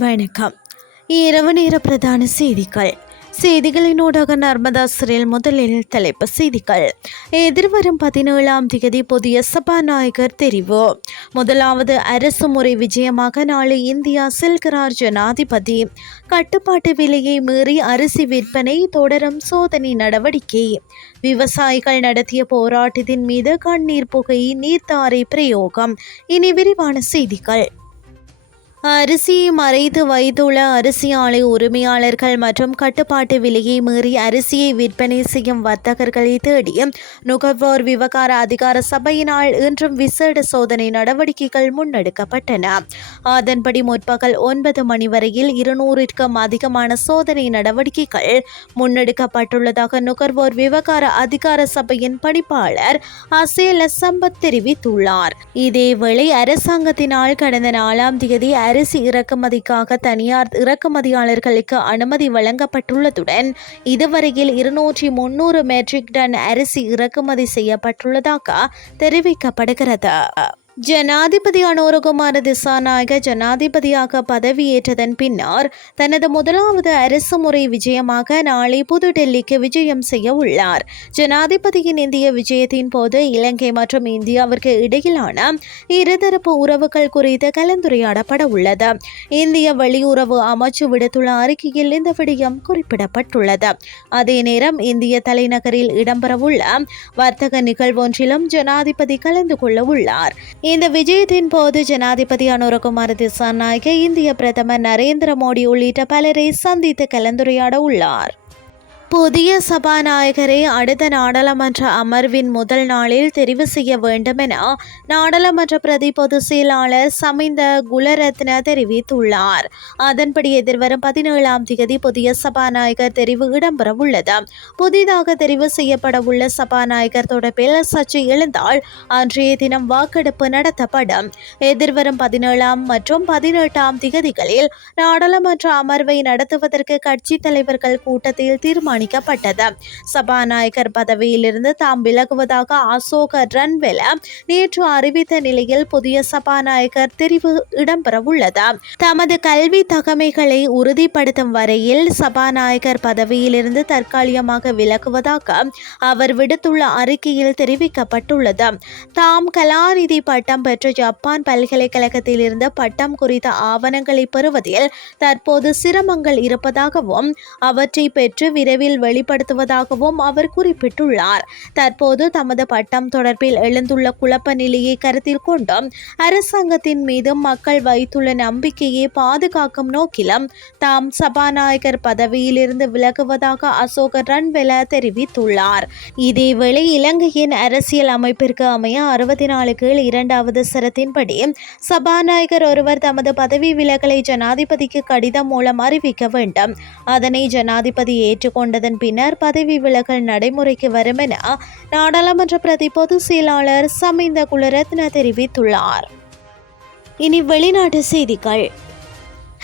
வணக்கம். இரவு நேர பிரதான செய்திகள். செய்திகளினூடாக நர்மதா சிறையில் முதலில் தலைப்பு செய்திகள். எதிர்வரும் பதினேழாம் தேதி புதிய சபாநாயகர் தெரிவு. முதலாவது அரசு முறை விஜயமாக நாளை இந்தியா செல்கிறார் ஜனாதிபதி. கட்டுப்பாட்டு விலையை மீறி அரிசி விற்பனை தொடரும் சோதனை நடவடிக்கை. விவசாயிகள் நடத்திய போராட்டத்தின் மீது கண்ணீர் புகை நீர்த்தாரை பிரயோகம். இனி விரிவான செய்திகள். அரிசியை மறைத்து வைத்துள்ள அரிசி ஆலை உரிமையாளர்கள் மற்றும் கட்டுப்பாட்டு விலையை மீறி அரிசியை விற்பனை செய்யும் வர்த்தகர்களை தேடி நுகர்வோர் விவகார அதிகார சபையினால் இன்றும் விசேட சோதனை நடவடிக்கைகள் முன்னெடுக்கப்பட்டன. அதன்படி முற்பகல் ஒன்பது மணி வரையில் இருநூறிற்கும் அதிகமான சோதனை நடவடிக்கைகள் முன்னெடுக்கப்பட்டுள்ளதாக நுகர்வோர் விவகார அதிகார சபையின் பணிப்பாளர் அசேல சம்பத் தெரிவித்துள்ளார். இதேவேளை அரசாங்கத்தினால் கடந்த நாலாம் தேதி அரிசி இறக்குமதிக்காக தனியார் இறக்குமதியாளர்களுக்கு அனுமதி வழங்கப்பட்டுள்ளதுடன் இதுவரையில் இருநூற்றி முன்னூறு மெட்ரிக் டன் அரிசி இறக்குமதி செய்யப்பட்டுள்ளதாக தெரிவிக்கப்படுகிறது. ஜனாதிபதி அனுரகுமார திசாநாயக ஜனாதிபதியாக பதவியேற்றதன் பின்னர் தனது முதலாவது அரசு முறை விஜயமாக நாளை புதுடெல்லிக்கு விஜயம் செய்ய உள்ளார். ஜனாதிபதியின் இந்திய விஜயத்தின் போது இலங்கை மற்றும் இந்தியாவிற்கு இடையிலான இருதரப்பு உறவுகள் குறித்து கலந்துரையாடப்பட உள்ளது. இந்திய வெளியுறவு அமைச்சு விடுத்துள்ள அறிக்கையில் இந்த விடயம் குறிப்பிடப்பட்டுள்ளது. அதே நேரம் இந்திய தலைநகரில் இடம்பெறவுள்ள வர்த்தக நிகழ்வொன்றிலும் ஜனாதிபதி கலந்து கொள்ள உள்ளார். இந்த விஜயத்தின் போது ஜனாதிபதி அனுரகுமார் திசாநாயக இந்திய பிரதமர் நரேந்திர மோடி உள்ளிட்ட பலரை சந்தித்து கலந்துரையாட உள்ளார் புதிய சபாநாயகரை அடுத்த நாடாளுமன்ற அமர்வின் முதல் நாளில் தெரிவு செய்ய வேண்டும் என நாடாளுமன்ற பிரதி பொதுச் செயலாளர் சமிந்த குலரத்ன தெரிவித்துள்ளார். அதன்படி எதிர்வரும் பதினேழாம் தேதி புதிய சபாநாயகர் தெரிவு இடம்பெறவுள்ளது. புதிதாக தெரிவு செய்யப்பட உள்ள சபாநாயகர் தொடர்பில் சர்ச்சை எழுந்தால் அன்றைய தினம் வாக்கெடுப்பு நடத்தப்படும். எதிர்வரும் பதினேழாம் மற்றும் பதினெட்டாம் திகதிகளில் நாடாளுமன்ற அமர்வை நடத்துவதற்கு கட்சித் தலைவர்கள் கூட்டத்தில் தீர்மானிக்கப்பட்டது சபாநாயகர் பதவியிலிருந்து தாம் விலகுவதாக அசோக ரன்வெல நேற்று அறிவித்த நிலையில் புதிய சபாநாயகர் தெரிவு இடம்பெறவுள்ளது. தமது கல்வி தகமைகளை உறுதிப்படுத்தும் வரையில் சபாநாயகர் பதவியிலிருந்து தற்காலிகமாக விலகுவதாக அவர் விடுத்துள்ள அறிக்கையில் தெரிவிக்கப்பட்டுள்ளது. தாம் கலாநிதி பட்டம் பெற்ற ஜப்பான் பல்கலைக்கழகத்தில் இருந்த பட்டம் குறித்த ஆவணங்களை பெறுவதில் தற்போது சிரமங்கள் இருப்பதாகவும் அவற்றை பெற்று விரைவில் வெளிப்படுத்துவதாகவும் அவர் குறிப்பிட்டுள்ளார். தற்போது தமது பட்டம் தொடர்பில் எழுந்துள்ள குழப்ப நிலையை கருத்தில் கொண்டும் அரசாங்கத்தின் மீது மக்கள் வைத்துள்ள நம்பிக்கையை பாதுகாக்கும் நோக்கிலும் தாம் சபாநாயகர் பதவியிலிருந்து விலகுவதாக அசோக ரன்வெல தெரிவித்துள்ளார். இதேவேளை இலங்கையின் அரசியல் அமைப்பிற்கு அமைய அறுபத்தி நாலு கீழ் இரண்டாவது சரத்தின்படி சபாநாயகர் ஒருவர் தமது பதவி விலகலை ஜனாதிபதிக்கு கடிதம் மூலம் அறிவிக்க வேண்டும். அதனை ஜனாதிபதி ஏற்றுக்கொண்டதன் பின்னர் பதவி விலகல் நடைமுறைக்கு வரும் என நாடாளுமன்ற பிரதி பொதுச் செயலாளர் சமிந்த குலரத்ன தெரிவித்துள்ளார். இனி வெளிநாட்டு செய்திகள்.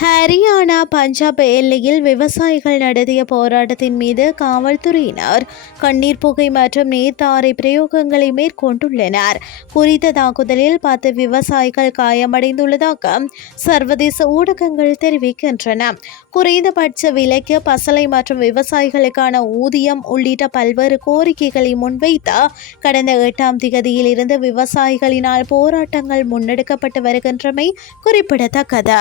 ஹரியானா பஞ்சாப் எல்லையில் விவசாயிகள் நடத்திய போராட்டத்தின் மீது காவல்துறையினர் கண்ணீர் புகை மற்றும் நீர்த்தாரை பிரயோகங்களை மேற்கொண்டுள்ளனர். குறித்த தாக்குதலில் பத்து விவசாயிகள் காயமடைந்துள்ளதாக சர்வதேச ஊடகங்கள் தெரிவிக்கின்றன. குறைந்தபட்ச விலைக்கு பசலை மற்றும் விவசாயிகளுக்கான ஊதியம் உள்ளிட்ட பல்வேறு கோரிக்கைகளை முன்வைத்து கடந்த எட்டாம் திகதியில் இருந்து விவசாயிகளினால் போராட்டங்கள் முன்னெடுக்கப்பட்டு வருகின்றமை குறிப்பிடத்தக்கது.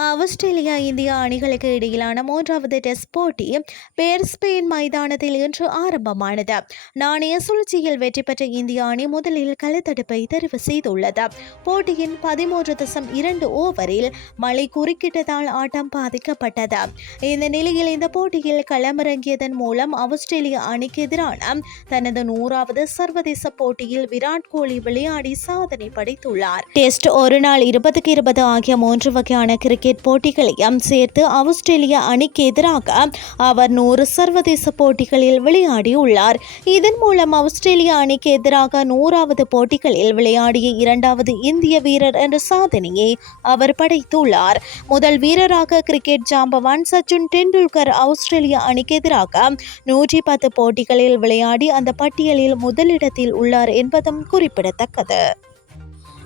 ஆஸ்திரேலியா இந்தியா அணிகளுக்கு இடையிலான மூன்றாவது டெஸ்ட் போட்டி பேர் ஸ்பெயின் மைதானத்தில் இன்று ஆரம்பமானது. நாணய சுழற்சியில் வெற்றி பெற்ற இந்திய அணி முதலில் களத்தடுப்பை தெரிவு செய்துள்ளது. போட்டியின் பதிமூன்று தசம் இரண்டு ஓவரில் மழை குறுக்கிட்டதால் ஆட்டம் பாதிக்கப்பட்டது. இந்த நிலையில் இந்த போட்டியில் களமிறங்கியதன் மூலம் ஆஸ்திரேலிய அணிக்கு எதிரான தனது நூறாவது சர்வதேச போட்டியில் விராட் கோலி விளையாடி சாதனை படைத்துள்ளார். டெஸ்ட் ஒரு நாள் இருபதுக்கு இருபது ஆகிய மூன்று வகையான கிரிக்கெட் கிரிக்கெட் போட்டிகளையும் சேர்த்து ஆஸ்திரேலிய அணிக்கு எதிராக அவர் நூறு சர்வதேச போட்டிகளில் விளையாடியுள்ளார். இதன் மூலம் ஆஸ்திரேலிய அணிக்கு எதிராக நூறாவது போட்டிகளில் விளையாடிய இரண்டாவது இந்திய வீரர் என்ற சாதனையை அவர் படைத்துள்ளார். முதல் வீரராக கிரிக்கெட் ஜாம்பவான் சச்சின் டெண்டுல்கர் ஆஸ்திரேலிய அணிக்கு எதிராக நூற்றி பத்து போட்டிகளில் விளையாடி அந்த பட்டியலில் முதலிடத்தில் உள்ளார் என்பதும் குறிப்பிடத்தக்கது.